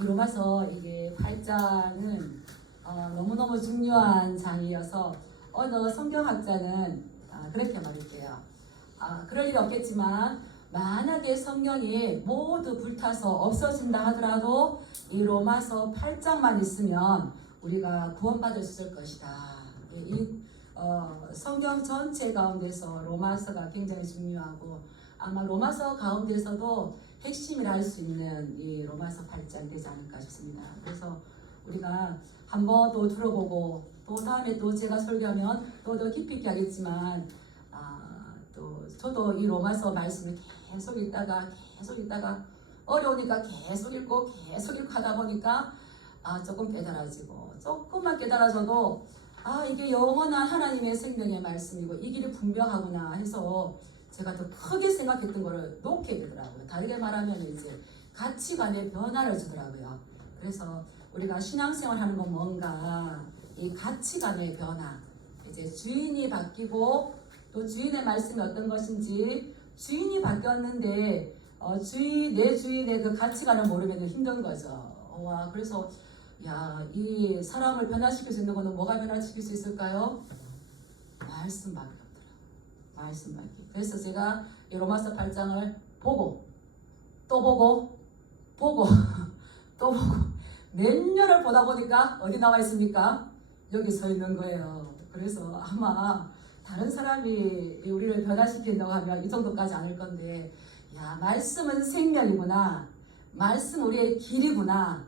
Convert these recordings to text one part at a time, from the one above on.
로마서 이게 8장은 너무너무 중요한 장이어서 어느 성경학자는 그렇게 말할게요. 그럴 일 없겠지만 만약에 성경이 모두 불타서 없어진다 하더라도 이 로마서 8장만 있으면 우리가 구원받을 수 있을 것이다. 성경 전체 가운데서 로마서가 굉장히 중요하고 아마 로마서 가운데서도 핵심이라 할 수 있는 이 로마서 8장 되지 않을까 싶습니다. 그래서 우리가 한번 또 들어보고 또 다음에 또 제가 설교하면 또 더 깊이 있게 하겠지만 또 저도 이 로마서 말씀을 계속 읽다가 어려우니까 계속 읽고 하다 보니까 조금 깨달아지고 조금만 깨달아져도 이게 영원한 하나님의 생명의 말씀이고 이 길이 분명하구나 해서 제가 더 크게 생각했던 거를 놓게 되더라고요. 다르게 말하면 이제 가치관의 변화를 주더라고요. 그래서 우리가 신앙생활 하는 건 뭔가 이 가치관의 변화, 이제 주인이 바뀌고 또 주인의 말씀이 어떤 것인지 주인이 바뀌었는데 내 주인의 그 가치관을 모르면 힘든 거죠. 그래서 이 사람을 변화시킬 수 있는 거는 뭐가 변화시킬 수 있을까요? 말씀밖에 없더라고요. 말씀밖에. 그래서 제가 이 로마서 8장을 보고 또 보고 또 보고 몇 년을 보다 보니까 어디 나와 있습니까? 여기 서 있는 거예요. 그래서 아마 다른 사람이 우리를 변화시킨다고 하면 이 정도까지 않을 건데 말씀은 생명이구나. 말씀 우리의 길이구나.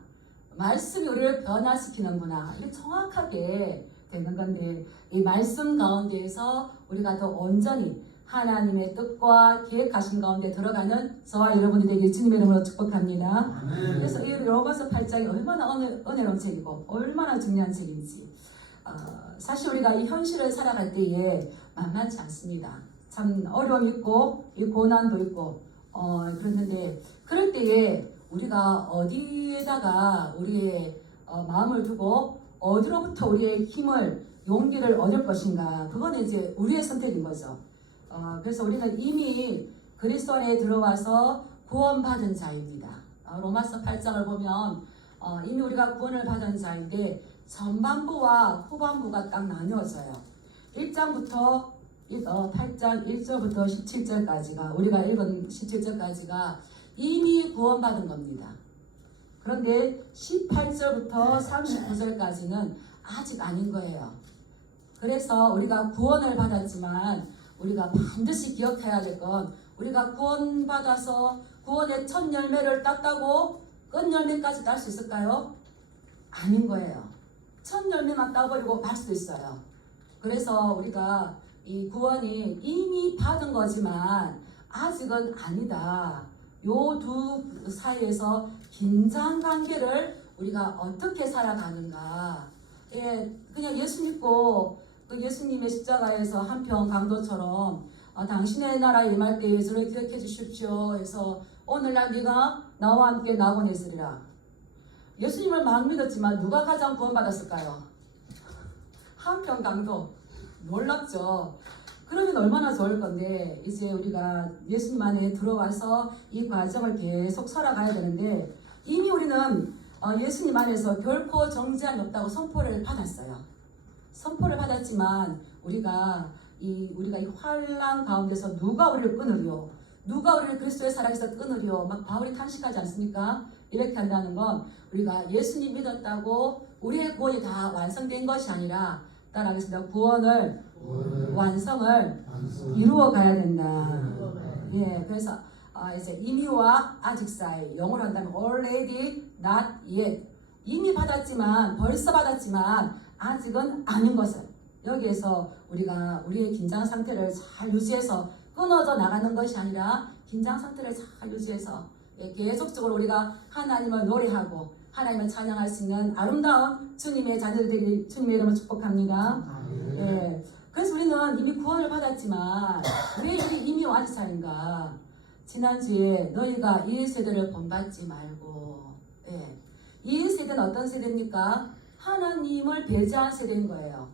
말씀이 우리를 변화시키는구나. 이게 정확하게 되는 건데 이 말씀 가운데에서 우리가 더 온전히 하나님의 뜻과 계획하신 가운데 들어가는 저와 여러분이 되길 주님의 이름으로 축복합니다. 그래서 이 로마서 8장이 얼마나 은혜로운 책이고 얼마나 중요한 책인지 사실 우리가 이 현실을 살아갈 때에 만만치 않습니다. 참 어려움이 있고 이 고난도 있고 그랬는데 그럴 때에 우리가 어디에다가 우리의 마음을 두고 어디로부터 우리의 힘을 용기를 얻을 것인가 그건 이제 우리의 선택인 거죠. 그래서 우리는 이미 그리스도 안에 들어와서 구원받은 자입니다. 로마서 8장을 보면 이미 우리가 구원을 받은 자인데 전반부와 후반부가 딱 나뉘어져요. 1장부터 8장 1절부터 17절까지가 우리가 읽은 17절까지가 이미 구원받은 겁니다. 그런데 18절부터 39절까지는 아직 아닌 거예요. 그래서 우리가 구원을 받았지만 우리가 반드시 기억해야 될 건 우리가 구원받아서 구원의 첫 열매를 땄다고 끝 열매까지 딸 수 있을까요? 아닌 거예요. 첫 열매만 따버리고 말 수도 있어요. 그래서 우리가 이 구원이 이미 받은 거지만 아직은 아니다. 요 두 사이에서 긴장 관계를 우리가 어떻게 살아가는가. 그냥 예수 믿고 그 예수님의 십자가에서 한평 강도처럼 당신의 나라에 임할 때에 저를 기억해 주십시오 해서 오늘날 네가 나와 함께 낙원에 있으리라. 예수님을 막 믿었지만 누가 가장 구원받았을까요? 한평 강도. 놀랍죠. 그러면 얼마나 좋을 건데 이제 우리가 예수님 안에 들어와서 이 과정을 계속 살아가야 되는데 이미 우리는 예수님 안에서 결코 정죄함이 없다고 선포를 받았어요. 선포를 받았지만 우리가 이 환난 가운데서 누가 우리를 끊으리요? 누가 우리를 그리스도의 사랑에서 끊으리요? 막 바울이 탄식하지 않습니까? 이렇게 한다는 건 우리가 예수님 믿었다고 우리의 구원이 다 완성된 것이 아니라 따라하겠습니다. 구원을 완성을 이루어 가야 된다. 그래서 이제 이미와 아직 사이 영어로 한다면 already not yet 이미 받았지만 벌써 받았지만 아직은 아닌 것을 여기에서 우리가 우리의 긴장 상태를 잘 유지해서 끊어져 나가는 것이 아니라 긴장 상태를 잘 유지해서 계속적으로 우리가 하나님을 노래하고 하나님을 찬양할 수 있는 아름다운 주님의 자녀들 되길 주님의 이름으로 축복합니다. 그래서 우리는 이미 구원을 받았지만 왜 이미 완사인가? 지난주에 너희가 이 세대를 본받지 말고 이 세대는 어떤 세대입니까? 하나님을 배제한 세대인 거예요.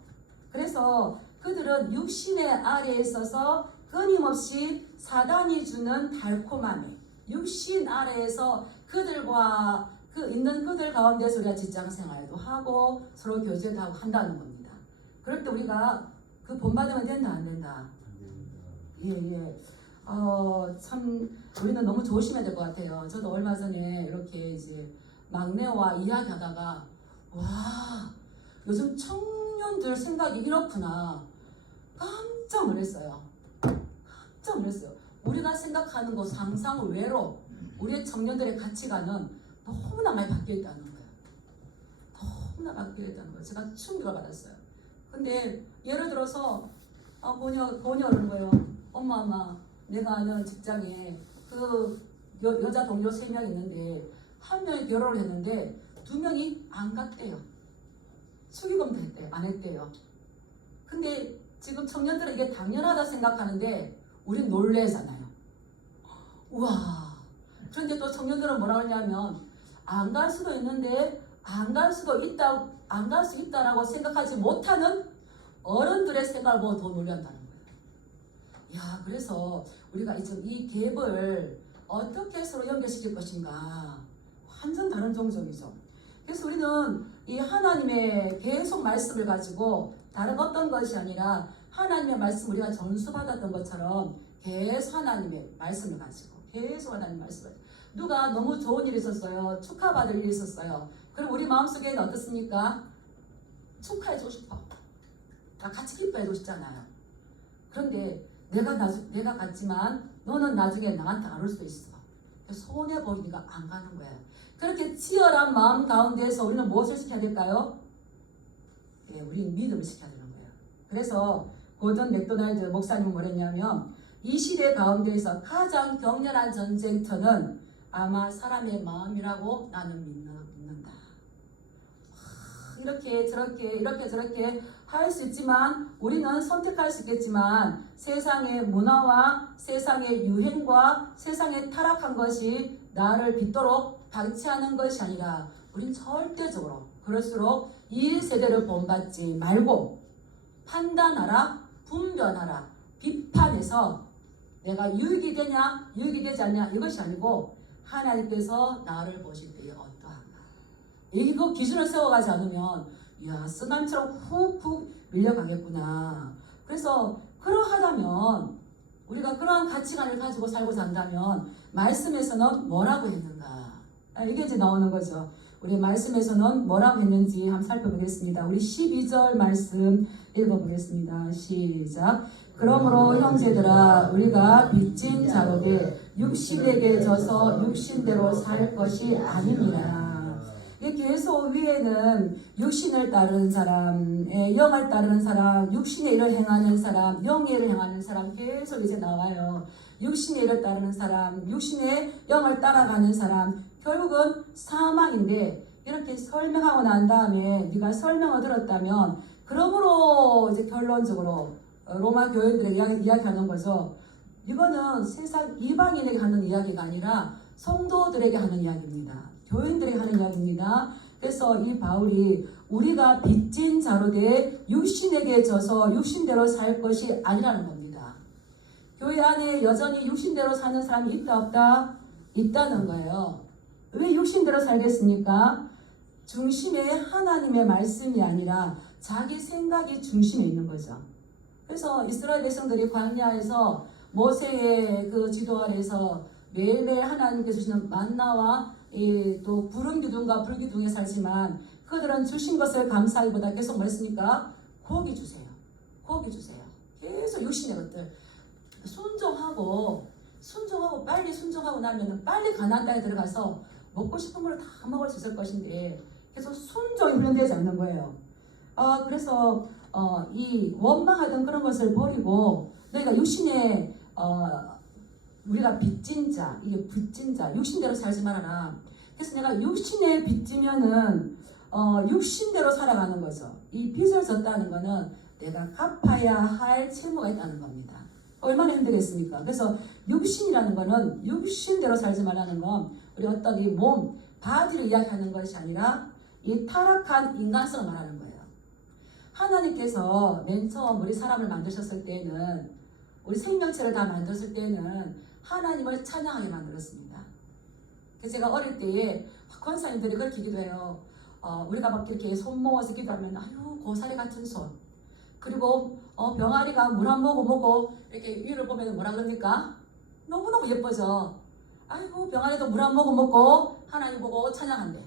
그래서 그들은 육신의 아래에 있어서 끊임없이 사단이 주는 달콤함에 육신 아래에서 그들과 그 있는 그들 가운데서 우리가 직장 생활도 하고 서로 교제도 하고 한다는 겁니다. 그럴 때 우리가 그 본받으면 된다 안 된다? 예. 참 우리는 너무 조심해야 될 것 같아요. 저도 얼마 전에 이렇게 이제 막내와 이야기하다가 와 요즘 청년들 생각이 이렇구나 깜짝 놀랐어요. 깜짝 놀랐어요. 우리가 생각하는 것 상상 외로 우리의 청년들의 가치관은 너무나 많이 바뀌어 있다는 거예요. 너무나 바뀌어 있다는 거예요. 제가 충격을 받았어요. 근데 예를 들어서 본이 그러는 거예요. 엄마 내가 아는 직장에 그 여자 동료 3명 있는데 한 명이 결혼을 했는데 2명이 안 갔대요. 축의금도 했대요. 안 했대요. 근데 지금 청년들은 이게 당연하다 생각하는데 우린 놀래잖아요. 우와. 그런데 또 청년들은 뭐라 그러냐면 안 갈 수도 있는데 안 갈 수 있다라고 생각하지 못하는 어른들의 생각을 보고 더 놀란다는 거예요. 야, 그래서 우리가 지금 이 갭을 어떻게 서로 연결시킬 것인가 완전 다른 종족이죠. 그래서 우리는 이 하나님의 계속 말씀을 가지고 다른 어떤 것이 아니라 하나님의 말씀 우리가 전수받았던 것처럼 계속 하나님의 말씀을 가지고 계속 하나님의 말씀을 누가 너무 좋은 일이 있었어요. 축하받을 일이 있었어요. 그럼 우리 마음속에는 어떻습니까? 축하해주고 싶어. 다 같이 기뻐해주고 싶잖아요. 그런데 내가 갔지만 너는 나중에 나한테 안 올 수도 있어. 손해보니까 안 가는 거예요. 그렇게 치열한 마음 가운데서 우리는 무엇을 시켜야 될까요? 우리는 믿음을 시켜야 되는 거예요. 그래서 고든 맥도날드 목사님은 뭐랬냐면 이 시대 가운데에서 가장 격렬한 전쟁터는 아마 사람의 마음이라고 나는 믿는다. 이렇게 저렇게 할 수 있지만 우리는 선택할 수 있겠지만 세상의 문화와 세상의 유행과 세상의 타락한 것이 나를 빗도록 방치하는 것이 아니라 우린 절대적으로 그럴수록 이 세대를 본받지 말고 판단하라, 분별하라, 비판해서 내가 유익이 되냐 유익이 되지 않냐 이것이 아니고 하나님께서 나를 보실 때에 어떠한가 이거 기준을 세워가지 않으면 야 쓰나미처럼 훅훅 밀려가겠구나. 그래서 그러하다면 우리가 그러한 가치관을 가지고 살고자 한다면 말씀에서는 뭐라고 했는가 이게 이제 나오는 거죠. 우리 말씀에서는 뭐라고 했는지 한번 살펴보겠습니다. 우리 12절 말씀 읽어보겠습니다. 시작. 그러므로 형제들아 우리가 빚진 자로되 육신에게 져서 육신대로 살 것이 아니니라. 계속 위에는 육신을 따르는 사람, 영을 따르는 사람, 육신의 일을 행하는 사람, 영의 일을 행하는 사람 계속 이제 나와요. 육신의 일을 따르는 사람, 육신의 영을 따라가는 사람, 결국은 사망인데 이렇게 설명하고 난 다음에 네가 설명을 들었다면 그러므로 이제 결론적으로 로마 교인들에게 이야기하는 거죠. 이거는 세상 이방인에게 하는 이야기가 아니라 성도들에게 하는 이야기입니다. 교인들에게 하는 이야기입니다. 그래서 이 바울이 우리가 빚진 자로되 육신에게 져서 육신대로 살 것이 아니라는 겁니다. 교회 안에 여전히 육신대로 사는 사람이 있다 없다? 있다는 거예요. 왜 육신대로 살겠습니까? 중심에 하나님의 말씀이 아니라 자기 생각이 중심에 있는 거죠. 그래서 이스라엘 백성들이 광야에서 모세의 그 지도 아래서 매일매일 하나님께서 주시는 만나와 또 구름 기둥과 불 기둥에 살지만 그들은 주신 것을 감사하기보다 계속 뭐 했습니까? 고기 주세요. 고기 주세요. 계속 육신의 것들 순종하고 빨리 순종하고 나면 빨리 가나안 땅에 들어가서 먹고 싶은 걸 다 먹을 수 있을 것인데 계속 순종이 훈련되지 않는 거예요. 그래서 이 원망하던 그런 것을 버리고 너희가 육신의 우리가 빚진 자, 이게 빚진 자, 육신대로 살지 말아라. 그래서 내가 육신에 빚지면은 육신대로 살아가는 거죠. 이 빚을 졌다는 거는 내가 갚아야 할 채무가 있다는 겁니다. 얼마나 힘들겠습니까? 그래서 육신이라는 거는 육신대로 살지 말라는 건 우리 어떤 이 몸, 바디를 이야기하는 것이 아니라 이 타락한 인간성을 말하는 거예요. 하나님께서 맨 처음 우리 사람을 만드셨을 때는 우리 생명체를 다 만들었을 때는 하나님을 찬양하게 만들었습니다. 그래서 제가 어릴 때에 권사님들이 그렇게 기도해요. 우리가 막 이렇게 손 모아서 기도하면 아유 고사리 같은 손. 그리고 병아리가 물 한 모금 먹고 이렇게 위를 보면 뭐라 그럽니까? 너무너무 예뻐져. 아이고 병아리도 물 한 모금 먹고 하나님 보고 찬양한대.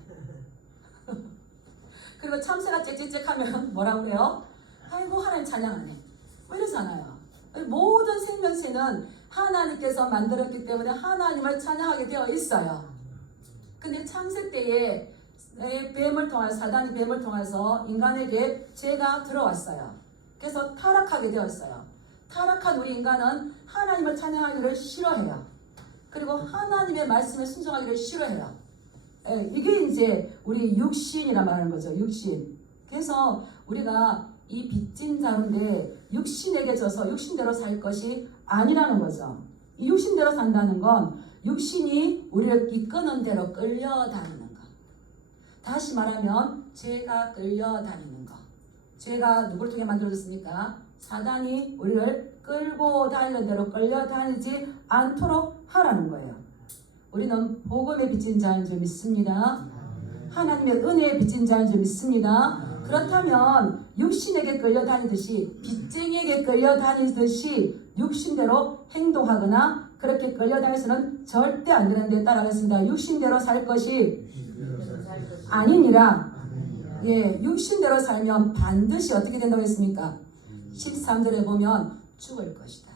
그리고 참새가 짹짹짹하면 뭐라 그래요? 아이고 하나님 찬양하네. 뭐 이러잖아요. 모든 생명체는 하나님께서 만들었기 때문에 하나님을 찬양하게 되어 있어요. 근데 창세 때에 뱀을 통해서 사단이 뱀을 통해서 인간에게 죄가 들어왔어요. 그래서 타락하게 되었어요. 타락한 우리 인간은 하나님을 찬양하기를 싫어해요. 그리고 하나님의 말씀에 순종하기를 싫어해요. 이게 이제 우리 육신이라 말하는 거죠. 육신. 그래서 우리가 이 빚진 자인데 육신에게 져서 육신대로 살 것이 아니라는 거죠. 이 육신대로 산다는 건 육신이 우리를 이끄는 대로 끌려다니는 것. 다시 말하면 죄가 끌려다니는 것. 죄가 누구를 통해 만들어졌습니까? 사단이 우리를 끌고 다니는 대로 끌려다니지 않도록 하라는 거예요. 우리는 복음에 빚진 자인 줄 믿습니다. 하나님의 은혜에 빚진 자인 줄 믿습니다. 그렇다면 육신에게 끌려다니듯이 빚쟁이에게 끌려다니듯이 육신대로 행동하거나 그렇게 끌려다니서는 절대 안 되는데 따라하겠습니다. 육신대로 살 것이 아니니라. 예, 육신대로 살면 반드시 어떻게 된다고 했습니까? 13절에 보면 죽을 것이다.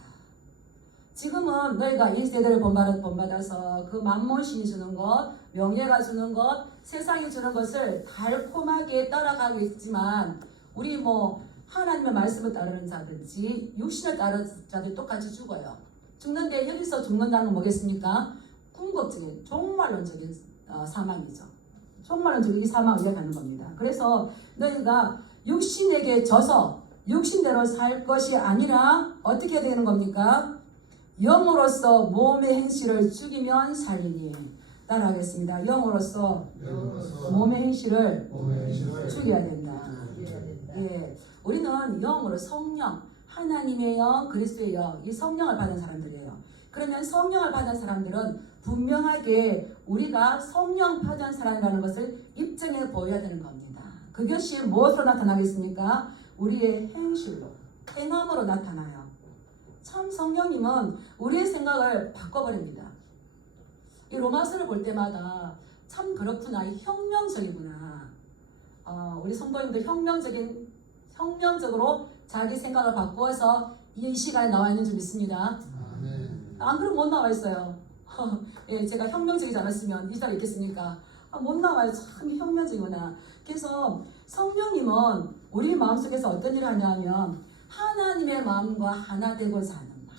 지금은 너희가 이 세대를 본받아서 그 만몬신이 주는 것, 명예가 주는 것, 세상이 주는 것을 달콤하게 따라가고 있지만 우리 하나님의 말씀을 따르는 자든지 육신을 따르는 자들 똑같이 죽어요. 죽는데 여기서 죽는다는 건 뭐겠습니까? 궁극적인 종말론적인 사망이죠. 종말론적인 이 사망을 이야기하는 겁니다. 그래서 너희가 육신에게 져서 육신대로 살 것이 아니라 어떻게 되는 겁니까? 영으로서 몸의 행실을 죽이면 살리니. 따라하겠습니다. 영으로서 몸의 행실을 죽여야 된다. 예, 우리는 영으로 성령, 하나님의 영, 그리스도의 영, 이 성령을 받은 사람들이에요. 그러면 성령을 받은 사람들은 분명하게 우리가 성령 받은 사람이라는 것을 입증해 보여야 되는 겁니다. 그것이 무엇으로 나타나겠습니까? 우리의 행실로, 행함으로 나타나요. 참 성령님은 우리의 생각을 바꿔버립니다. 이 로마서를 볼 때마다 참 그렇구나, 혁명적이구나. 우리 성도님도 혁명적으로 자기 생각을 바꾸어서 이 시간에 나와 있는 줄 믿습니다. 안 그러면 못 나와 있어요. 예, 제가 혁명적이지 않았으면 이 자리에 있겠습니까? 못 나와요. 참 혁명적이구나. 그래서 성령님은 우리 마음속에서 어떤 일을 하냐면 하나님의 마음과 하나 되고자 하는 마음,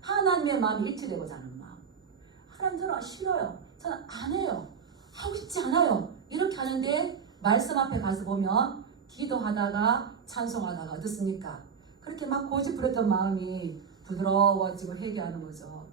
하나님의 마음이 일치되고자 하는 마음. 하나님 저는 싫어요. 저는 안 해요. 하고 싶지 않아요. 이렇게 하는데 말씀 앞에 가서 보면 기도하다가 찬송하다가 어떻습니까? 그렇게 막 고집부렸던 마음이 부드러워지고 회개하는 거죠.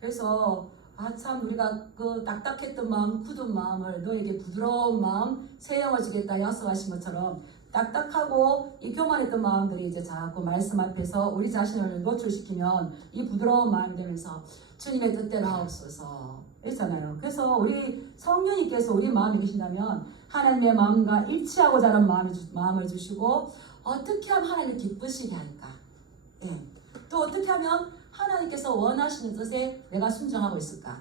그래서 참 우리가 그 딱딱했던 마음, 굳은 마음을 너에게 부드러운 마음, 새 영을 주겠다 약속하신 것처럼 딱딱하고 이 교만했던 마음들이 이제 자꾸 말씀 앞에서 우리 자신을 노출시키면 이 부드러운 마음이 되면서 주님의 뜻대로 하옵소서 있잖아요. 그래서 우리 성령님께서 우리 마음에 계신다면 하나님의 마음과 일치하고자 하는 마음을 주시고 어떻게 하면 하나님을 기쁘시게 할까? 예. 또 어떻게 하면 하나님께서 원하시는 뜻에 내가 순종하고 있을까?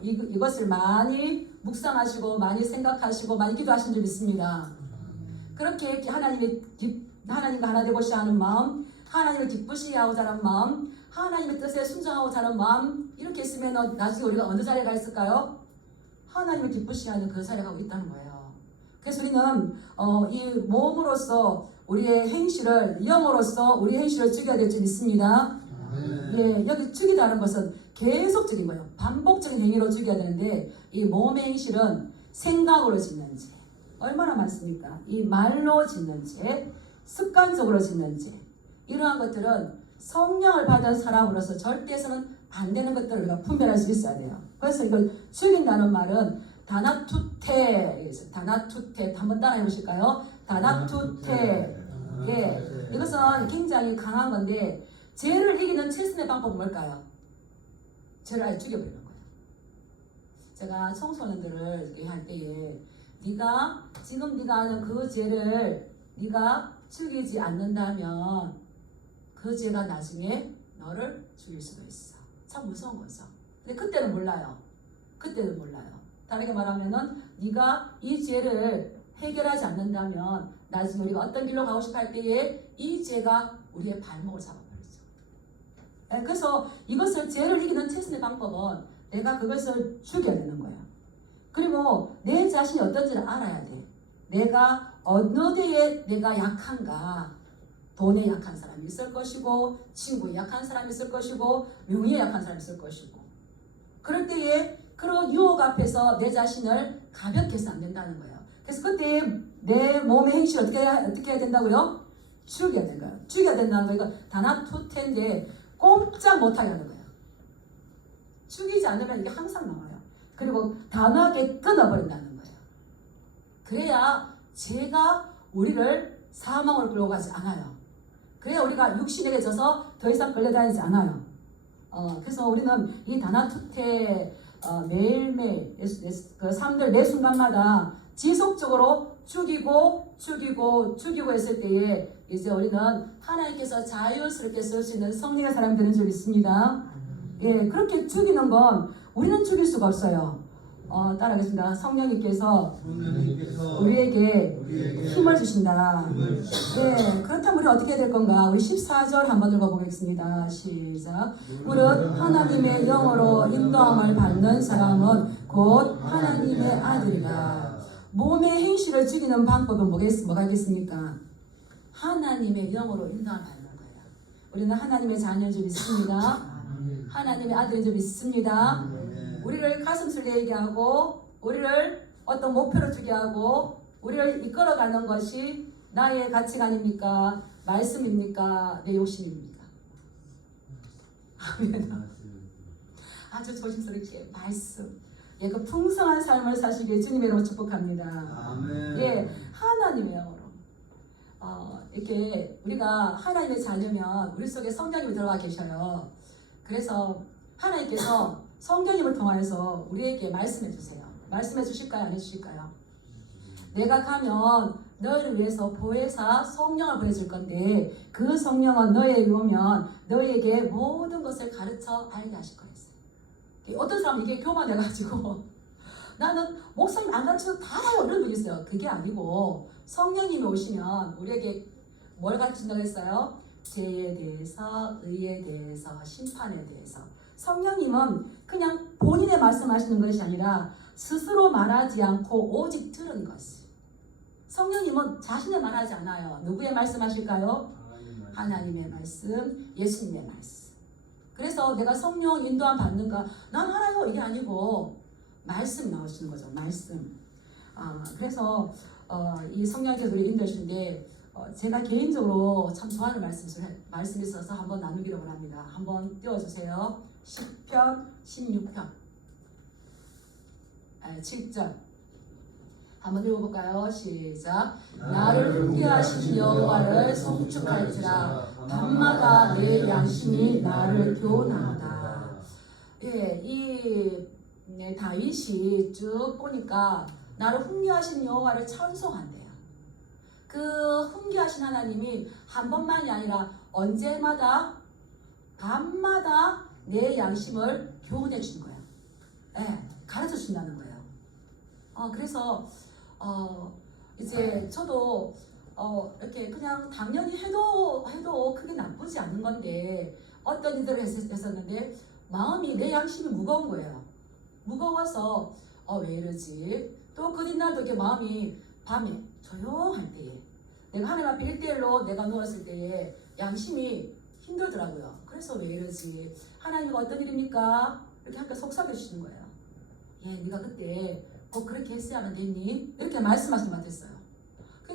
이것을 많이 묵상하시고 많이 생각하시고 많이 기도하신 줄 믿습니다. 그렇게 하나님과 하나 되고자 하는 마음, 하나님을 기쁘시게 하고자 하는 마음, 하나님의 뜻에 순종하고자 하는 마음, 이렇게 있으면 나중에 우리가 어느 자리에 가 있을까요? 하나님을 기쁘시게 하는 그 자리에 가고 있다는 거예요. 그래서 우리는 이 몸으로서 우리의 행실을, 영으로서 우리의 행실을 죽여야 될 줄 믿습니다. 예, 여기 죽이다는 것은 계속적인 거예요. 반복적인 행위로 죽여야 되는데 이 몸의 행실은 생각으로 짓는 죄 얼마나 많습니까? 이 말로 짓는 죄, 습관적으로 짓는 죄, 이러한 것들은 성령을 받은 사람으로서 절대서는 안 되는 것들을 우리가 분별할 수 있어야 돼요. 그래서 이걸 죽인다는 말은 다나투테, 한번 따라해 보실까요? 다나투테. 예, 이것은 굉장히 강한 건데 죄를 이기는 최선의 방법은 뭘까요? 죄를 아예 죽여버리는 거예요. 제가 청소년들을 이렇게 할 때에 네가 지금 네가 하는 그 죄를 네가 죽이지 않는다면 그 죄가 나중에 너를 죽일 수도 있어. 참 무서운 거죠. 근데 그때는 몰라요. 그때는 몰라요. 다르게 말하면은 네가 이 죄를 해결하지 않는다면 나중에 우리가 어떤 길로 가고 싶어 할 때에 이 죄가 우리의 발목을 잡아버리죠. 그래서 이것을 죄를 이기는 최선의 방법은 내가 그것을 죽여야 되는 거야. 그리고 내 자신이 어떤지를 알아야 돼. 내가 어느 데에 내가 약한가. 돈에 약한 사람이 있을 것이고 친구에 약한 사람이 있을 것이고 명예에 약한 사람이 있을 것이고 그럴 때에 그런 유혹 앞에서 내 자신을 가볍게 해서는 안 된다는 거예요. 그래서 그때 내 몸의 행실을 어떻게 해야 된다고요? 죽여야 되는 거예요. 죽여야 된다는 거예요. 이거 다나투텐데 꼼짝 못하게 하는 거예요. 죽이지 않으면 이게 항상 나와요. 그리고 단호하게 끊어버린다는 거예요. 그래야 죄가 우리를 사망으로 끌고 가지 않아요. 그래야 우리가 육신에게 져서 더 이상 걸려다니지 않아요. 그래서 우리는 이 다나투테 매일매일 그 삶들 매 순간마다 지속적으로 죽이고 했을 때에 이제 우리는 하나님께서 자유스럽게 쓸 수 있는 성령의 사람이 되는 줄 믿습니다. 예, 그렇게 죽이는 건 우리는 죽일 수가 없어요. 따라하겠습니다. 성령님께서 우리에게 힘을 주신다. 네, 그렇다면 우리 어떻게 될 건가? 우리 14절 한번 읽어보겠습니다. 시작. 무릇 하나님의 영으로 인도함을 받는 사람은 곧 하나님의 아들이라. 몸의 행실을 죽이는 방법은 뭐가 있겠습니까? 하나님의 영으로 인도함을 받는 거예요. 우리는 하나님의 자녀인 줄 믿습니다. 하나님의 아들인 줄 믿습니다. 우리를 가슴 술래게 하고 우리를 어떤 목표로 주게 하고 우리를 이끌어가는 것이 나의 가치관입니까? 말씀입니까? 내 욕심입니까? 아멘. 아주 조심스럽게 말씀. 예, 그 풍성한 삶을 사시기에 주님의 이름으로 축복합니다. 아멘. 예, 하나님의 영으로. 이렇게 우리가 하나님의 자녀면 우리 속에 성령님이 들어가 계셔요. 그래서 하나님께서 성령님을 통하여서 우리에게 말씀해 주세요. 말씀해 주실까요? 안 해주실까요? 내가 가면 너희를 위해서 보혜사 성령을 보내줄 건데 그 성령은 너희에게 오면 너희에게 모든 것을 가르쳐 알게 하실 거였어요. 어떤 사람은 이게 교만해가지고 나는 목사님 안 가르쳐도 다 알아요 이런 분이 있어요. 그게 아니고 성령님이 오시면 우리에게 뭘 가르친다고 했어요? 죄에 대해서, 의에 대해서, 심판에 대해서. 성령님은 그냥 본인의 말씀하시는 것이 아니라 스스로 말하지 않고 오직 들은 것을. 성령님은 자신의 말하지 않아요. 누구의 말씀하실까요? 하나님의 말씀, 예수님의 말씀. 그래서 내가 성령 인도함 받는가? 난 알아요. 이게 아니고 말씀 나오시는 거죠. 말씀. 그래서 이 성령께서 우리 인도하시는데 제가 개인적으로 참 좋아하는 말씀이 있어서 한번 나누기를 원합니다. 한번 띄워주세요. 10편, 16편 7절 한번 읽어볼까요? 시작. 나를 훈계하신 여호와를 송축할지라 밤마다 내 양심이 나를 교훈하다. 예, 이 다윗이 쭉 보니까 나를 훈계하신 여호와를 찬송한대요. 그 훈계하신 하나님이 한 번만이 아니라 언제마다 밤마다 내 양심을 교훈해 주는 거예요. 네, 가르쳐 준다는 거예요. 그래서 이제 저도 이렇게 그냥 당연히 해도 크게 나쁘지 않은 건데 어떤 일들을 했었는데 마음이 내 양심이 무거운 거예요. 무거워서 왜 이러지? 또 그 뒷날도 이렇게 마음이 밤에 조용할 때에 내가 하나님 앞에 1대1로 내가 누웠을 때에 양심이 힘들더라고요. 그래서 왜 이러지? 하나님이 어떤 일입니까? 이렇게 함께 속삭여 주시는 거예요. 예, 네가 그때 꼭 그렇게 했어야만 됐니? 이렇게 말씀하신 것 같았어요.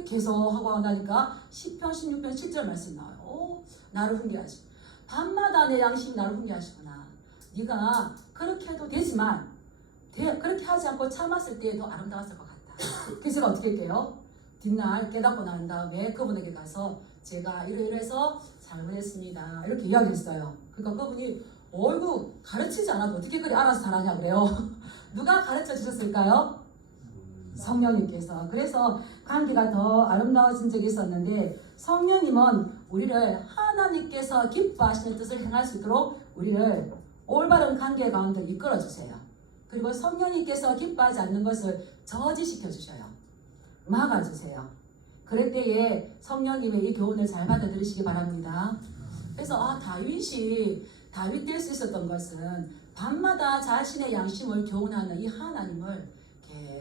계속 하고 나니까 10편, 16편, 7절 말씀 나와요. 나를 훈계하시. 밤마다 내 양심이 나를 훈계하시구나. 네가 그렇게 해도 되지만 그렇게 하지 않고 참았을 때에 더 아름다웠을 것 같다. 그래서 제가 어떻게 할게요? 뒷날 깨닫고 난 다음에 그분에게 가서 제가 이러이러해서 잘못했습니다. 이렇게 이야기했어요. 그러니까 그분이 어이구 가르치지 않아도 어떻게 그리 알아서 잘하냐 그래요. 누가 가르쳐 주셨을까요? 성령님께서. 그래서 관계가 더 아름다워진 적이 있었는데 성령님은 우리를 하나님께서 기뻐하시는 뜻을 행할 수 있도록 우리를 올바른 관계 가운데 이끌어 주세요. 그리고 성령님께서 기뻐하지 않는 것을 저지시켜 주셔요. 막아 주세요. 그럴 때에 성령님의 이 교훈을 잘 받아들이시기 바랍니다. 그래서 다윗 될 수 있었던 것은 밤마다 자신의 양심을 교훈하는 이 하나님을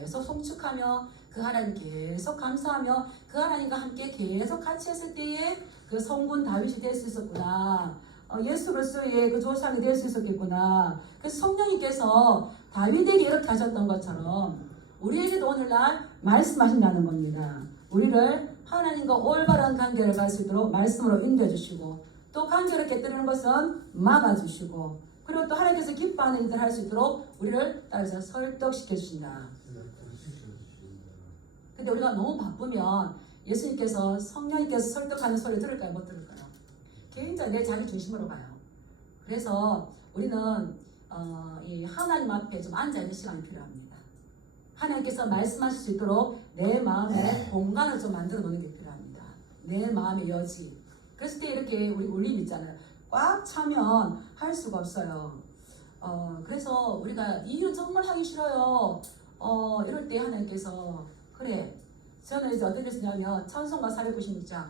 계속 송축하며 그 하나님 계속 감사하며 그 하나님과 함께 계속 같이 했을 때에 그 성군 다윗이 될 수 있었구나. 예수 그리스도의 그 조상이 될 수 있었겠구나. 그래서 성령님께서 다윗에게 이렇게 하셨던 것처럼 우리에게도 오늘날 말씀하신다는 겁니다. 우리를 하나님과 올바른 관계를 갈 수 있도록 말씀으로 인도해 주시고 또 관계를 깨뜨리는 것은 막아주시고 그리고 또 하나님께서 기뻐하는 일들을 할 수 있도록 우리를 따라서 설득시켜 주신다. 근데 우리가 너무 바쁘면 예수님께서 성령님께서 설득하는 소리를 들을까요? 못 들을까요? 굉장히 내 자기 중심으로 가요. 그래서 우리는 이 하나님 앞에 좀 앉아있는 시간이 필요합니다. 하나님께서 말씀하실 수 있도록 내 마음에 공간을 좀 만들어 놓는 게 필요합니다. 내 마음의 여지. 그랬을 때 이렇게 우리 울림 있잖아요. 꽉 차면 할 수가 없어요. 그래서 우리가 이 일은 정말 하기 싫어요. 이럴 때 하나님께서 그래. 저는 이제 어떻게 했냐면 찬송가 496장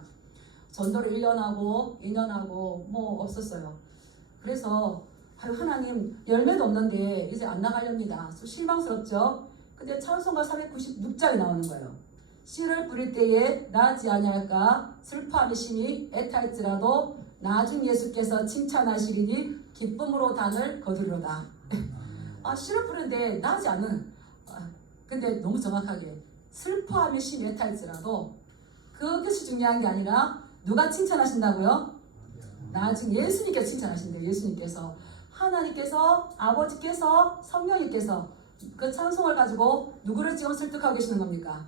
전도를 1년 하고 2년 하고 뭐 없었어요. 그래서 하나님 열매도 없는데 이제 안 나가렵니다. 실망스럽죠? 근데 찬송가 496장이 나오는 거예요. 씨를 뿌릴 때에 나지 아니할까 슬퍼함이 심히 애탈지라도 나중 예수께서 칭찬하시리니 기쁨으로 단을 거두리로다. 씨를 뿌리는데 나지 않는 근데 너무 정확하게 슬퍼함이 심히 애탈지라도 그것이 중요한 게 아니라 누가 칭찬하신다고요? 나중 예수님께서 칭찬하신대요. 예수님께서 하나님께서 아버지께서 성령님께서 그 찬송을 가지고 누구를 지금 설득하고 계시는 겁니까?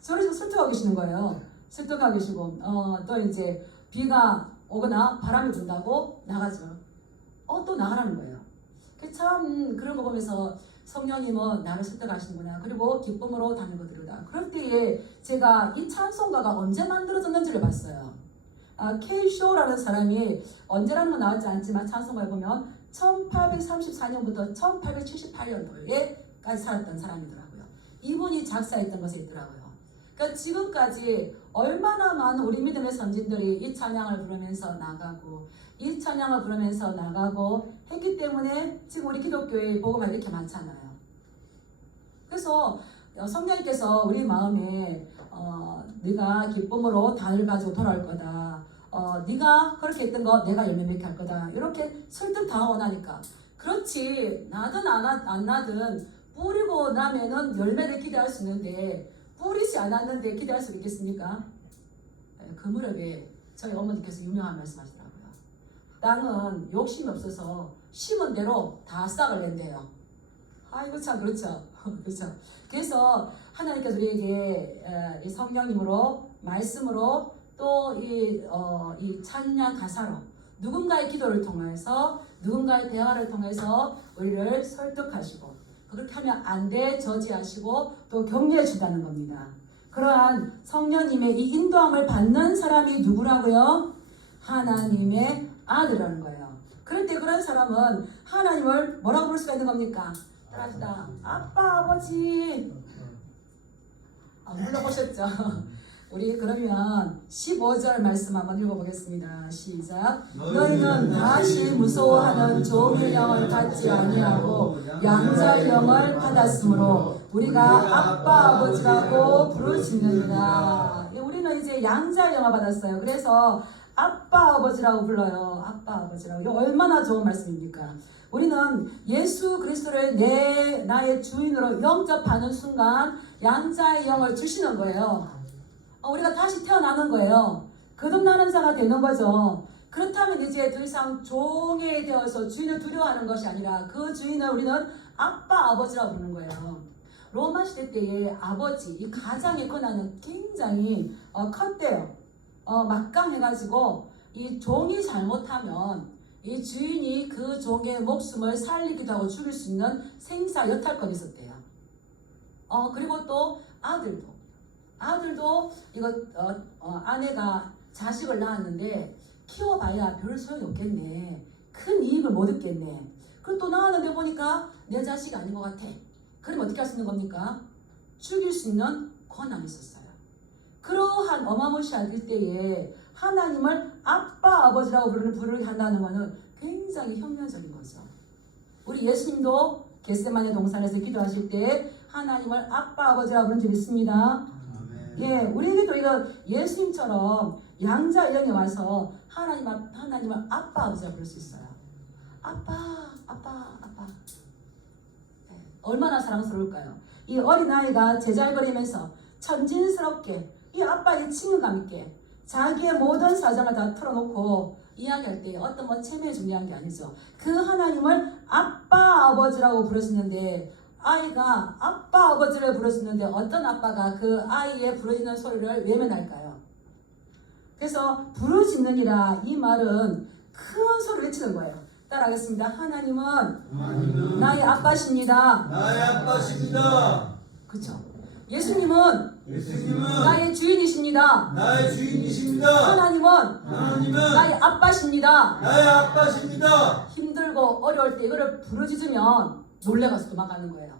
저를 지금 설득하고 계시는 거예요. 설득하고 계시고 또 이제 비가 오거나 바람이 분다고 나가죠. 또 나가라는 거예요. 참 그런 거 보면서 성령님은 나를 설득하시는구나. 그리고 기쁨으로 단을 거두리로다. 그럴 때에 제가 이 찬송가가 언제 만들어졌는지를 봤어요. 케이쇼라는 사람이 언제라는 건 나왔지 않지만 찬송가에 보면 1834년부터 1878년도에까지 살았던 사람이더라고요. 이분이 작사했던 것이 있더라고요. 그러니까 지금까지 얼마나 많은 우리 믿음의 선진들이 이 찬양을 부르면서 나가고 이 찬양을 부르면서 나가고 했기 때문에 지금 우리 기독교의 복음이 이렇게 많잖아요. 그래서 성령님께서 우리 마음에 네가 기쁨으로 단을 가지고 돌아올 거다. 네가 그렇게 했던 거 내가 열매 맺게 할 거다. 이렇게 설득당하고 나니까 그렇지 나든 안 나든 뿌리고 나면은 열매를 기대할 수 있는데 뿌리지 않았는데 기대할 수 있겠습니까? 그 무렵에 저희 어머니께서 유명한 말씀하시더라고요. 땅은 욕심이 없어서 심은 대로 다 싹을 낸대요. 아이고 참 그렇죠. 그렇죠. 그래서 하나님께서 우리에게 이 성령님으로 말씀으로 또 이 찬양 가사로 누군가의 기도를 통해서 누군가의 대화를 통해서 우리를 설득하시고 그렇게 하면 안 돼 저지하시고 또 격려해 준다는 겁니다. 그러한 성령님의 이 인도함을 받는 사람이 누구라고요? 하나님의 아들이라는 거예요. 그럴 때 그런 사람은 하나님을 뭐라고 부를 수가 있는 겁니까? 따라합시다. 아빠, 아버지. 물어보셨죠? 우리 그러면 15절 말씀 한번 읽어보겠습니다. 시작. 너희는 다시 무서워하는 종의 영을 받지 아니하고 양자의 영을 받았으므로 우리가 아빠 아버지라고 부르시느니라. 우리는 이제 양자의 영을 받았어요. 그래서 아빠 아버지라고 불러요. 아빠 아버지라고. 이거 얼마나 좋은 말씀입니까? 우리는 예수 그리스도를 나의 주인으로 영접하는 순간 양자의 영을 주시는 거예요. 우리가 다시 태어나는 거예요. 거듭나는 자가 되는 거죠. 그렇다면 이제 더 이상 종에 되어서 주인을 두려워하는 것이 아니라 그 주인을 우리는 아빠 아버지라고 부르는 거예요. 로마 시대 때의 아버지, 이 가장의 권한은 굉장히 컸대요. 막강해가지고 이 종이 잘못하면 이 주인이 그 종의 목숨을 살리기도 하고 죽일 수 있는 생사 여탈권이 있었대요. 그리고 또 아들도 이거 아내가 자식을 낳았는데 키워봐야 별 소용이 없겠네. 큰 이익을 못 얻겠네. 그리고 또 낳았는데 보니까 내 자식이 아닌 것 같아. 그럼 어떻게 할 수 있는 겁니까? 죽일 수 있는 권한이 있었어요. 그러한 어마무시할 때에 하나님을 아빠 아버지라고 부르게 한다는 것은 굉장히 혁명적인 거죠. 우리 예수님도 겟세마네 동산에서 기도하실 때 하나님을 아빠 아버지라고 부른 적이 있습니다. 예, 우리에게도 이거 예수님처럼 양자 이름이 와서 하나님을 아빠 아버지라고 부를 수 있어요. 아빠. 네, 얼마나 사랑스러울까요? 이 어린아이가 제잘거리면서 천진스럽게 이 아빠에게 친근감 있게 자기의 모든 사정을 다 털어놓고 이야기할 때 어떤 체면이 중요한 게 아니죠. 그 하나님을 아빠 아버지라고 부르시는데 아이가 아빠 아버지를 부르시는데 어떤 아빠가 그 아이의 부르짖는 소리를 외면할까요? 그래서 부르짖느니라 이 말은 큰 소리를 외치는 거예요. 따라하겠습니다. 하나님은 나의 아빠십니다. 나의 아빠십니다. 그렇죠. 예수님은 나의 주인이십니다. 나의 주인이십니다. 하나님은 나의 아빠십니다. 나의 아빠십니다. 힘들고 어려울 때 이거를 부르짖으면 놀래가서 도망가는 거예요.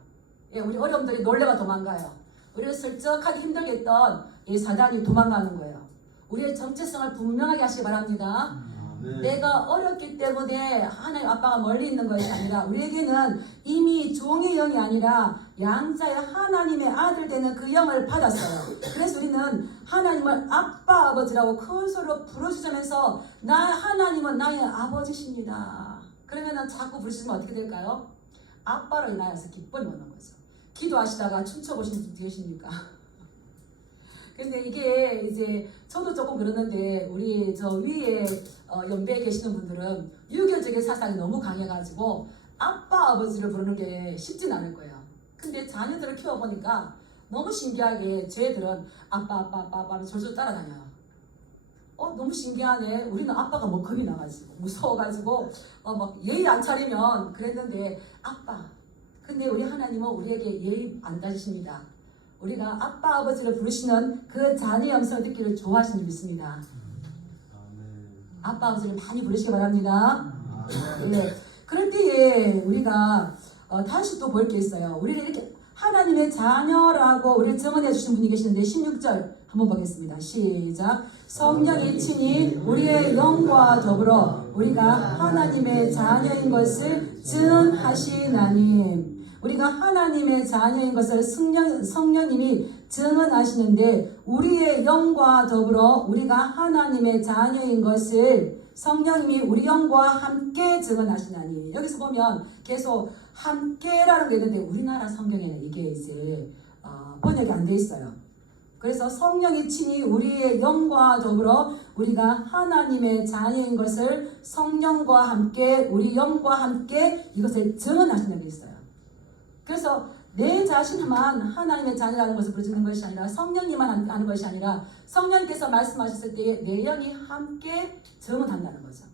예, 우리 어려움들이 놀래가 도망가요. 우리를 슬쩍하게 힘들게 했던 이 사단이 도망가는 거예요. 우리의 정체성을 분명하게 하시기 바랍니다. 내가 어렵기 때문에 하나님 아빠가 멀리 있는 것이 아니라 우리에게는 이미 종의 영이 아니라 양자의 하나님의 아들 되는 그 영을 받았어요. 그래서 우리는 하나님을 아빠 아버지라고 큰 소리로 부르짖으면서 하나님은 나의 아버지십니다. 그러면 자꾸 부르짖으면 어떻게 될까요? 아빠로 인하여서 기쁨이 오는 거죠. 기도하시다가 춤춰보신 분 계십니까? 근데 이게 이제 저도 조금 그러는데 우리 저 위에 연배에 계시는 분들은 유교적인 사상이 너무 강해가지고 아빠 아버지를 부르는 게 쉽진 않을 거예요. 근데 자녀들을 키워보니까 너무 신기하게 쟤들은 아빠를 졸졸 따라다녀요. 너무 신기하네. 우리는 아빠가 뭐 겁이 나가지고 무서워가지고 막 예의 안 차리면 그랬는데 아빠. 근데 우리 하나님은 우리에게 예의 안 따지십니다. 우리가 아빠 아버지를 부르시는 그 자녀의 음성을 듣기를 좋아하시는 줄 믿습니다. 아빠 아버지를 많이 부르시기 바랍니다. 예. 그럴 때에 우리가 다시 또 볼 게 있어요. 우리를 이렇게 하나님의 자녀라고 우리를 증언해 주신 분이 계시는데 16절 한번 보겠습니다. 시작. 성령이 친히 우리의 영과 더불어 우리가 하나님의 자녀인 것을 증언하시나니. 우리가 하나님의 자녀인 것을 성령님이 증언하시는데 우리의 영과 더불어 우리가 하나님의 자녀인 것을 성령님이 우리 영과 함께 증언하시나니. 여기서 보면 계속 함께라는 게 있는데 우리나라 성경에는 이게 이제 번역이 안 돼 있어요. 그래서 성령이 친히 우리의 영과 더불어 우리가 하나님의 자녀인 것을 성령과 함께 우리 영과 함께 이것을 증언하시는 게 있어요. 그래서 내 자신만 하나님의 자녀라는 것을 부르짖는 것이 아니라 성령님만 하는 것이 아니라 성령님께서 말씀하셨을 때 내 영이 함께 증언한다는 거죠.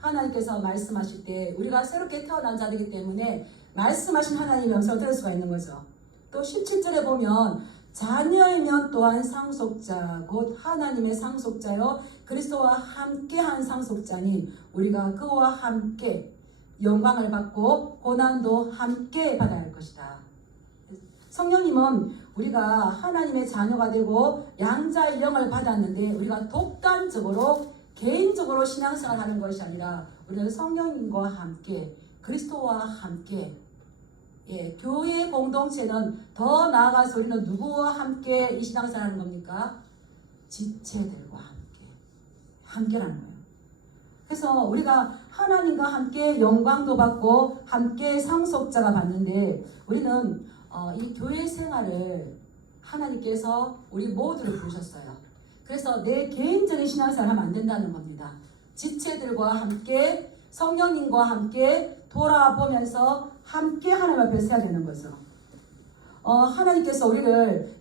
하나님께서 말씀하실 때 우리가 새롭게 태어난 자들이기 때문에 말씀하신 하나님의 음성을 들을 수가 있는 거죠. 또 17절에 보면 자녀이면 또한 상속자 곧 하나님의 상속자요 그리스도와 함께한 상속자니 우리가 그와 함께 영광을 받고 고난도 함께 받아야 할 것이다. 성령님은 우리가 하나님의 자녀가 되고 양자의 영을 받았는데 우리가 독단적으로 개인적으로 신앙생활을 하는 것이 아니라 우리는 성령님과 함께 그리스도와 함께 교회 공동체는 더 나아가서 우리는 누구와 함께 이 신앙생활을 하는 겁니까? 지체들과 함께라는 거예요. 그래서 우리가 하나님과 함께 영광도 받고 함께 상속자가 받는데 우리는 이 교회 생활을 하나님께서 우리 모두를 부르셨어요. 그래서 내 개인적인 신앙생활을 하면 안 된다는 겁니다. 지체들과 함께 성령님과 함께 돌아보면서 함께 하나님 앞에 서야 되는 거죠. 하나님께서 우리를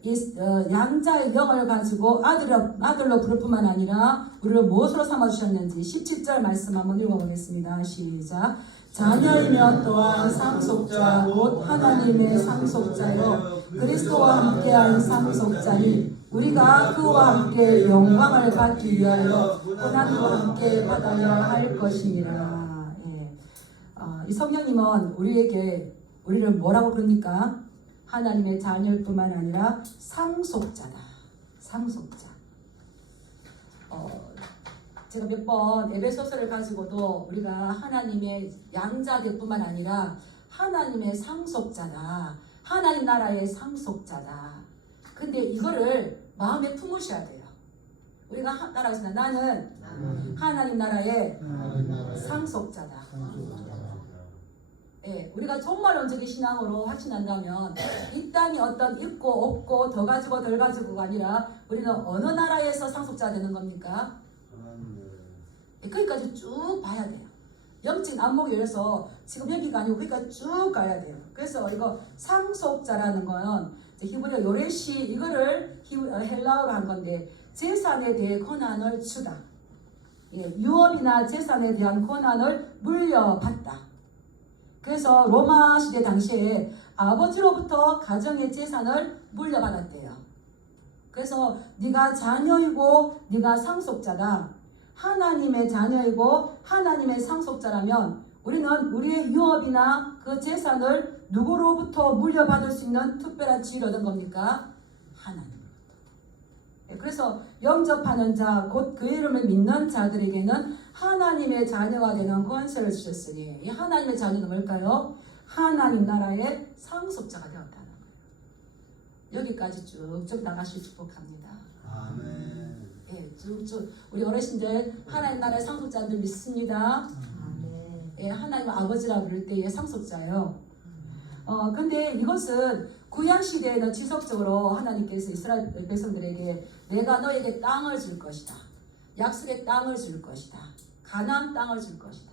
양자의 영을 가지고 아들로 부를 뿐만 아니라 우리를 무엇으로 삼아주셨는지 17절 말씀 한번 읽어보겠습니다. 시작. 자녀이면 또한 상속자 곧 하나님의 상속자요 그리스도와 함께한 상속자니 우리가 그와 함께 영광을 받기 위하여 고난도 함께 받아야 할 것이니라. 예. 이 성령님은 우리를 뭐라고 부릅니까? 하나님의 자녀일 뿐만 아니라 상속자다. 상속자. 제가 몇 번 에베소서를 가지고도 우리가 하나님의 양자될 뿐만 아니라 하나님의 상속자다. 하나님 나라의 상속자다. 근데 이거를 마음에 품으셔야 돼요. 우리가 따라하시나 나는 하나님 나라의 상속자다. 예, 우리가 종말론적인 신앙으로 확신한다면 이 땅이 어떤 있고 없고 더 가지고 덜 가지고가 아니라 우리는 어느 나라에서 상속자 되는 겁니까? 거기까지 쭉 봐야 돼요. 영적 안목이 열려서 지금 여기가 아니고 거기까지 쭉 가야 돼요. 그래서 이거 상속자라는 건 히브리어 요레시 이거를 헬라어로 한 건데 재산에 대해 권한을 주다. 예, 유업이나 재산에 대한 권한을 물려받다. 그래서 로마 시대 당시에 아버지로부터 가정의 재산을 물려받았대요. 그래서 네가 자녀이고 네가 상속자다. 하나님의 자녀이고 하나님의 상속자라면 우리는 우리의 유업이나 그 재산을 누구로부터 물려받을 수 있는 특별한 지위를 얻은 겁니까? 하나님으로부터. 그래서 영접하는 자, 곧 그 이름을 믿는 자들에게는 하나님의 자녀가 되는 권세를 주셨으니 이 하나님의 자녀는 뭘까요? 하나님 나라의 상속자가 되었다는 거예요. 여기까지 쭉쭉 나가실 축복합니다. 아멘. 예, 쭉쭉 우리 어르신들 하나님 나라의 상속자들 믿습니다. 예, 하나님 아버지라 부를 때의 상속자예요. 근데 이것은 구약 시대에는 지속적으로 하나님께서 이스라엘 백성들에게 내가 너에게 땅을 줄 것이다. 약속의 땅을 줄 것이다. 가나안 땅을 줄 것이다.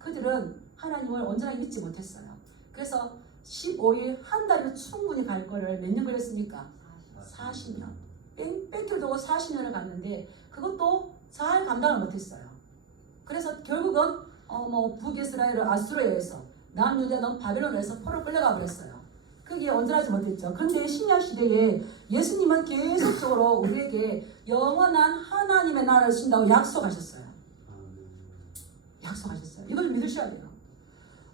그들은 하나님을 온전히 믿지 못했어요. 그래서 15일 한 달이면 충분히 갈 거를 몇 년 걸렸습니까? 40년. 뺑뺑이를 두고 40년을 갔는데 그것도 잘 감당을 못했어요. 그래서 결국은 북이스라엘을 아수르에 의해서 남유다는 바벨론에서 포로 끌려가 버렸어요. 그게 온전하지 못했죠. 그런데 신약 시대에 예수님은 계속적으로 우리에게 영원한 하나님의 나라를 주신다고 약속하셨어요. 약속하셨어요. 이걸 믿으셔야 돼요.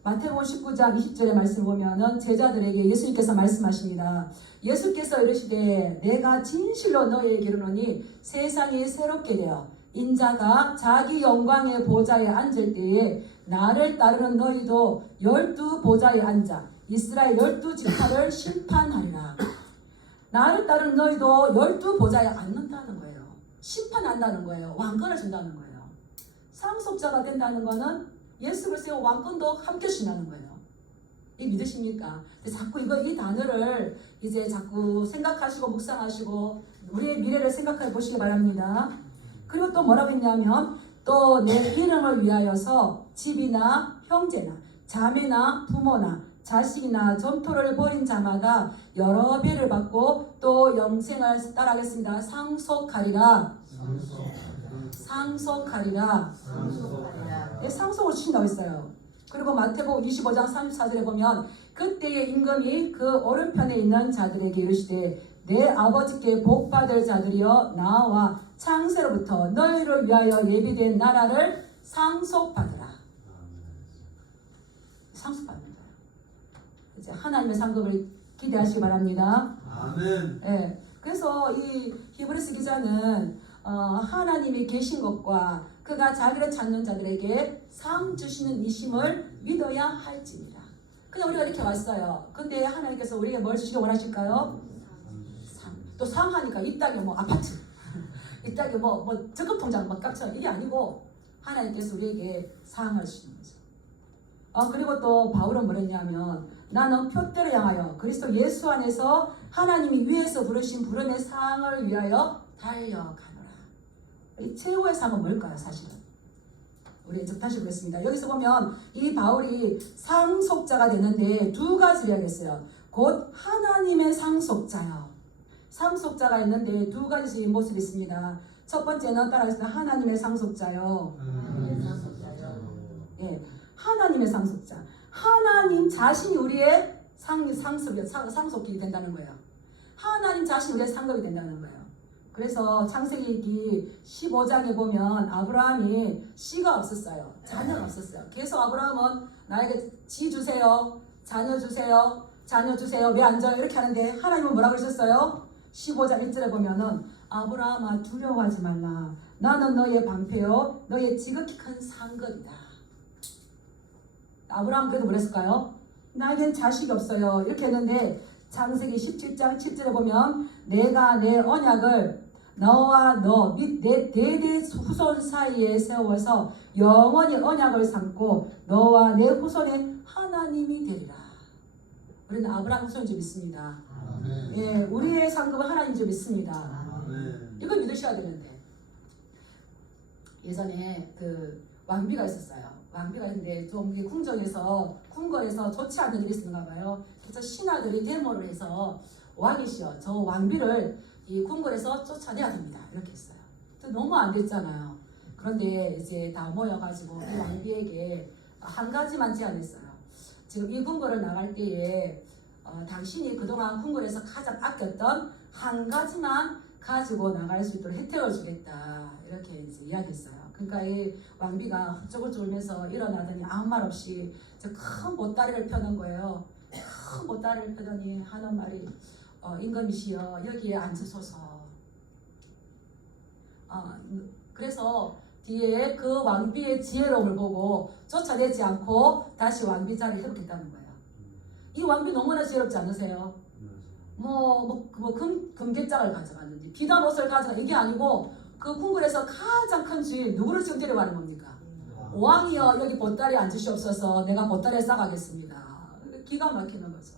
마태복음 19장 20절의 말씀 보면은 제자들에게 예수님께서 말씀하십니다. 예수께서 이르시되 내가 진실로 너희에게 이르노니 세상이 새롭게 되어 인자가 자기 영광의 보좌에 앉을 때에 나를 따르는 너희도 12 보좌에 앉아 이스라엘 12지파를 심판하리라. 나를 따르는 너희도 12 보좌에 앉는다는 거예요. 심판한다는 거예요. 왕권을 준다는 거예요. 상속자가 된다는 거는 예수 그리스도의 왕권도 함께 주신다는 거예요. 이 믿으십니까? 근데 자꾸 이 단어를 이제 자꾸 생각하시고 묵상하시고 우리의 미래를 생각해 보시기 바랍니다. 그리고 또 뭐라고 했냐면 또 내 이름을 위하여서 집이나 형제나 자매나 부모나 자식이나 전토를 벌인 자마다 여러 배를 받고 또 영생을 따라하겠습니다. 상속하리라. 상속하리라. 네, 상속을 주신다고 했어요. 그리고 마태복음 25장 34절에 보면 그때의 임금이 그 오른편에 있는 자들에게 이르시되 내 아버지께 복받을 자들이여 나와 창세로부터 너희를 위하여 예비된 나라를 상속받으라. 상속받는 거예요. 이제 하나님의 상급을 기대하시기 바랍니다. 아멘. 예. 그래서 이 히브리서 기자는 하나님이 계신 것과 그가 자기를 찾는 자들에게 상 주시는 이심을 믿어야 할지니라. 그냥 우리가 이렇게 왔어요. 근데 하나님께서 우리에게 뭘 주시기 원하실까요? 상. 또 상하니까 이 땅에 뭐 아파트, 이 땅에 뭐 적금 통장 막 깍처럼 이게 아니고 하나님께서 우리에게 상을 주시는 거죠. 그리고 또 바울은 뭐랬냐면 나는 표대를 향하여 그리스도 예수 안에서 하나님이 위에서 부르신 부름의 상을 위하여 달려가노라. 이 최후의 상은 뭘까요? 사실은 우리 이제 다시 보겠습니다. 여기서 보면 이 바울이 상속자가 되는데 두 가지를 이야기했어요. 곧 하나님의 상속자요. 상속자가 있는데 두 가지 모습이 있습니다. 첫 번째는 따라하겠습니다. 하나님의 상속자요. 하나님의 상속자요. 예, 하나님의 상속자. 하나님 자신이 우리의 상속이 된다는 거예요. 하나님 자신이 우리의 상급이 된다는 거예요. 그래서 창세기 15장에 보면 아브라함이 씨가 없었어요. 자녀가 없었어요. 계속 아브라함은 나에게 지 주세요. 자녀 주세요. 자녀 주세요. 왜 안 줘요? 이렇게 하는데 하나님은 뭐라고 그러셨어요? 15장 1절에 보면은 아브라함아 두려워하지 말라. 나는 너의 방패요. 너의 지극히 큰 상급이다. 아브라함 그래도 뭐랬을까요? 나에겐 자식이 없어요. 이렇게 했는데 창세기 17장 7절에 보면 내가 내 언약을 너와 너 및 내 대대 후손 사이에 세워서 영원히 언약을 삼고 너와 내 후손의 하나님이 되리라. 우리는 아브라함 후손이 좀 있습니다. 아멘. 예, 우리의 상급은 하나님 좀 있습니다. 아멘. 이걸 믿으셔야 되는데 예전에 그 왕비가 있었어요. 왕비가 있는데 좀 이게 궁궐에서 좋지 않은 일이 있었나 봐요. 그래서 신하들이 데모를 해서 왕이시여 저 왕비를 이 궁궐에서 쫓아내야 됩니다. 이렇게 했어요. 너무 안 됐잖아요. 그런데 이제 다 모여가지고 이 왕비에게 한 가지만 제안했어요. 지금 이 궁궐을 나갈 때에 당신이 그동안 궁궐에서 가장 아꼈던 한 가지만 가지고 나갈 수 있도록 혜택을 주겠다. 이렇게 이제 이야기했어요. 그러니까 이 왕비가 훌쩍훌쩍 울면서 일어나더니 아무 말 없이 큰 보따리를 펴는 거예요. 큰 보따리를 펴더니 하는 말이 임금이시여 여기에 앉으소서. 그래서 뒤에 그 왕비의 지혜로움을 보고 쫓아내지 않고 다시 왕비 자리에 회복했다는 거예요. 이 왕비 너무나 지혜롭지 않으세요? 금괴장을 가져갔는지 비단 옷을 가져가 이게 아니고 그 궁궐에서 가장 큰 주인 누구를 지금 데려가는 겁니까? 왕이여 여기 보따리에 앉으시옵소서. 내가 보따리에 싸가겠습니다. 기가 막히는 거죠.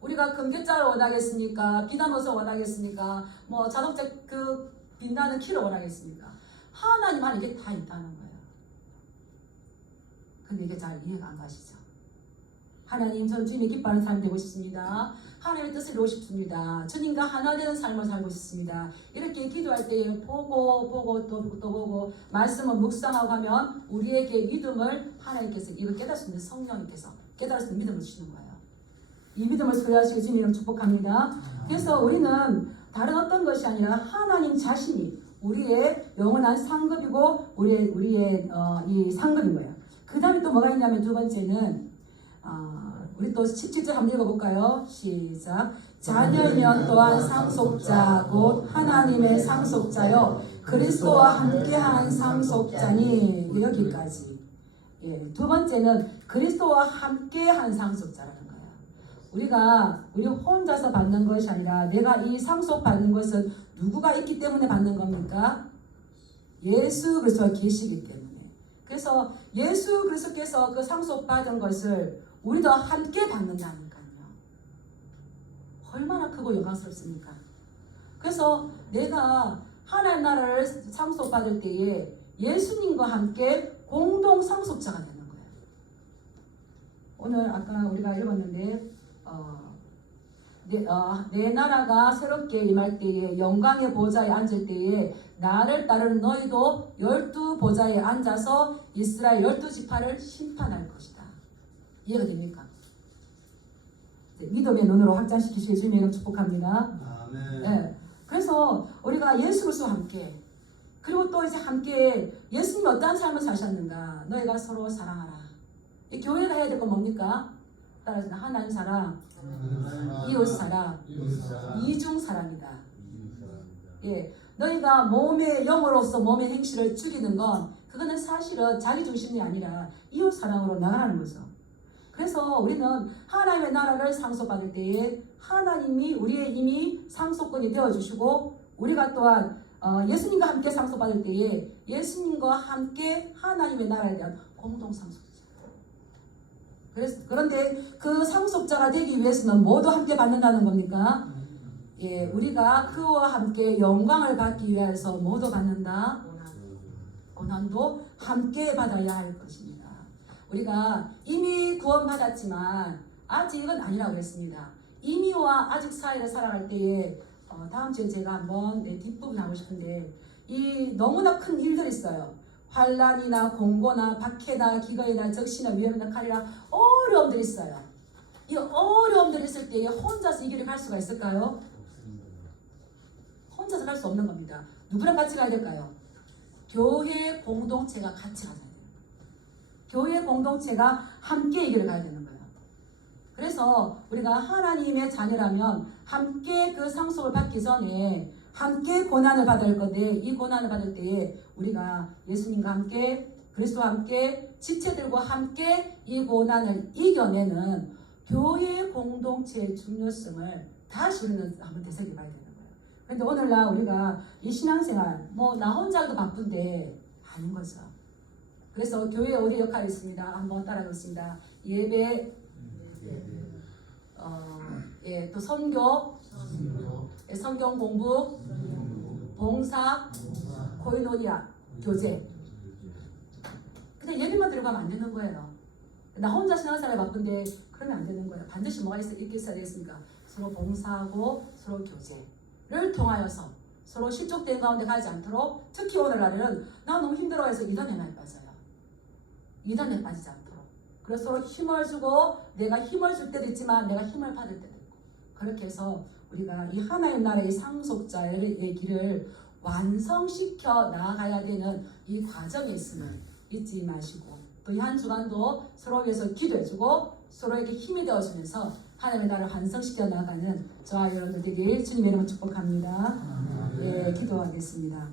우리가 금괴장을 원하겠습니까? 비단 옷을 원하겠습니까? 뭐 자동차 그 빛나는 키를 원하겠습니까? 하나님 안에 이게 다 있다는 거예요. 근데 이게 잘 이해가 안 가시죠? 하나님 전 주님이 기뻐하는 사람 되고 싶습니다. 하나님의 뜻을 이루고 싶습니다. 주님과 하나 되는 삶을 살고 싶습니다. 이렇게 기도할 때에 보고 또 보고 말씀을 묵상하고 하면 우리에게 믿음을 하나님께서 이걸 깨달을 수 있는 성령님께서 깨달을 수 있는 믿음을 주시는 거예요. 이 믿음을 소유하시고 주님 이름 축복합니다. 그래서 우리는 다른 어떤 것이 아니라 하나님 자신이 우리의 영원한 상급이고 우리의 이 상급인 거예요. 그 다음에 또 뭐가 있냐면 두 번째는 우리 또 17절 한번 읽어볼까요? 시작. 자녀면 또한 상속자 곧 하나님의 상속자요 그리스도와 함께한 상속자니. 여기까지. 예, 두 번째는 그리스도와 함께한 상속자라는 거예요. 우리 혼자서 받는 것이 아니라 내가 이 상속 받는 것은 누구가 있기 때문에 받는 겁니까? 예수 그리스도가 계시기 때문에. 그래서 예수 그리스도께서 그 상속 받은 것을 우리도 함께 받는다니까요. 얼마나 크고 영광스럽습니까? 그래서 내가 하나님 나라를 상속 받을 때에 예수님과 함께 공동 상속자가 되는 거예요. 오늘 아까 우리가 읽었는데 내 나라가 새롭게 임할 때에 영광의 보좌에 앉을 때에 나를 따르는 너희도 12보좌에 앉아서 이스라엘 12지파를 심판할 것이다. 이해가 됩니까? 믿음의 눈으로 확장시키시길 주님의 이름 축복합니다. 아멘. 네. 그래서 우리가 예수 그리스도와 함께 그리고 또 이제 함께 예수님이 어떠한 삶을 사셨는가 너희가 서로 사랑하라. 이 교회가 해야 될 건 뭡니까? 따라서 하나님 사랑, 이웃 사랑, 이중 사랑이다. 예, 너희가 몸의 영으로서 몸의 행실을 죽이는 건 그거는 사실은 자기 중심이 아니라 이웃 사랑으로 나가는 거죠. 그래서 우리는 하나님의 나라를 상속받을 때에 하나님이 우리의 이미 상속권이 되어주시고 우리가 또한 예수님과 함께 상속받을 때에 예수님과 함께 하나님의 나라에 대한 공동 상속자. 그런데 그 상속자가 되기 위해서는 모두 함께 받는다는 겁니까? 예, 우리가 그와 함께 영광을 받기 위해서 모두 받는다. 고난도 함께 받아야 할 것입니다. 우리가 이미 구원받았지만 아직은 아니라고 그랬습니다. 이미와 아직 사이를 살아갈 때에 다음 주에 제가 한번 뒷부분 하고 싶은데 이 너무나 큰 일들이 있어요. 환란이나 공고나 박해나 기근이나 적시나 위험이나 칼이나 어려움들이 있어요. 이 어려움들이 있을 때에 혼자서 이 길을 갈 수가 있을까요? 혼자서 갈 수 없는 겁니다. 누구랑 같이 가야 될까요? 교회 공동체가 같이 가야 돼요. 교회 공동체가 함께 이 길을 가야 되는 거예요. 그래서 우리가 하나님의 자녀라면 함께 그 상속을 받기 전에 함께 고난을 받을 건데 이 고난을 받을 때에 우리가 예수님과 함께 그리스도와 함께 지체들과 함께 이 고난을 이겨내는 교회 공동체의 중요성을 다시 우리는 한번 되새겨봐야 되는 거예요. 그런데 오늘날 우리가 이 신앙생활 나 혼자도 바쁜데 아닌 거죠. 그래서 교회에 우리 역할이 있습니다. 한번 따라하겠습니다. 예배, 또 선교, 성경 공부, 봉사, 코이노니아, 교제. 근데 예배만 들고 가면 안 되는 거예요. 나 혼자 신앙생활에 바쁜데 그러면 안 되는 거예요. 반드시 뭐가 있어야 되겠습니까? 서로 봉사하고 서로 교제를 통하여서 서로 실족된 가운데 가지 않도록 특히 오늘날에는 나 너무 힘들어해서 이단에 많이 빠져요. 이단에 빠지지 않도록. 그래서 서로 힘을 주고 내가 힘을 줄 때도 있지만 내가 힘을 받을 때도 있고 그렇게 해서 우리가 이 하나님 나라의 상속자의 길을 완성시켜 나아가야 되는 이 과정에 있음을 잊지 마시고 또 이 한 주간도 서로 위해서 기도해주고 서로에게 힘이 되어주면서 하나님의 나라를 완성시켜 나가는 저와 여러분들 되길 주님의 이름으로 축복합니다. 예, 기도하겠습니다.